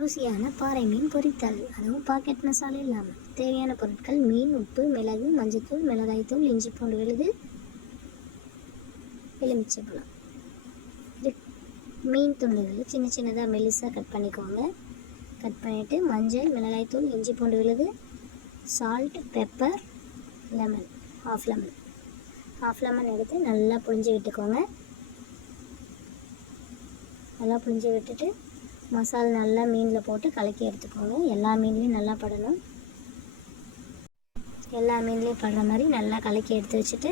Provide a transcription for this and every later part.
ருசியான பாறை மீன் பொரித்தல், அதுவும் பாக்கெட் மசாலா இல்லாமல். தேவையான பொருட்கள்: மீன், உப்பு, மிளகு, மஞ்சள்தூள், மிளகாய்த்தூள், இஞ்சி பூண்டு விழுது, எலுமிச்சைப்பழம். மீன் துண்டுகளை சின்ன சின்னதாக மெலிசாக கட் பண்ணிக்கோங்க. கட் பண்ணிவிட்டு மஞ்சள், மிளகாய்த்தூள், இஞ்சி பூண்டு விழுது, salt, pepper, lemon, half lemon எடுத்து நல்லா புழிஞ்சு விட்டுக்கோங்க. நல்லா புழிஞ்சு விட்டுட்டு மசாலா நல்லா மீனில் போட்டு கலக்கி எடுத்துக்கோங்க. எல்லா மீன்லேயும் நல்லா படணும். எல்லா மீன்லேயும் படுற மாதிரி நல்லா கலக்கி எடுத்து வச்சுட்டு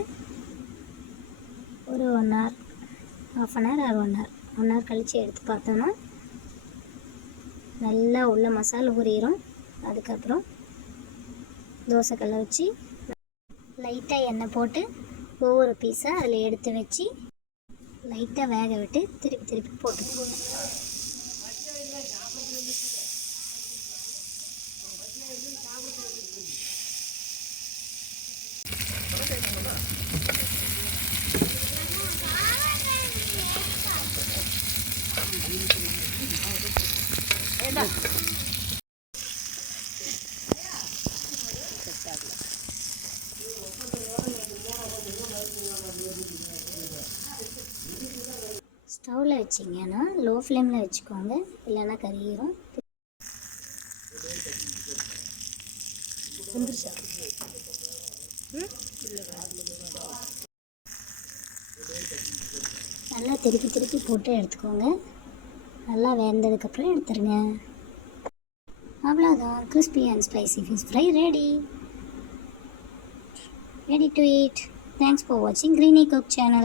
ஒரு 1 hour, ½ hour ஆர் 1 hour கழித்து எடுத்து பார்த்தோன்னா நல்லா உள்ள மசாலா ஊறிடும். அதுக்கப்புறம் தோசைக்கல்லை வச்சு லைட்டாக எண்ணெய் போட்டு ஒவ்வொரு பீஸாக அதில் எடுத்து வச்சு லைட்டாக வேக விட்டு திருப்பி போட்டுக்கோங்க. ஸ்டவ்வில் வச்சிங்கன்னா லோ ஃப்ளேமில் வச்சுக்கோங்க, இல்லைன்னா கறியிரும். நல்லா திருப்பி போட்டு எடுத்துக்கோங்க. நல்லா வெந்ததுக்கப்புறம் எடுத்துருங்க. அவ்வளோதான், crispy and spicy fish fry ready to eat. Thanks for watching Greeny Cook channel.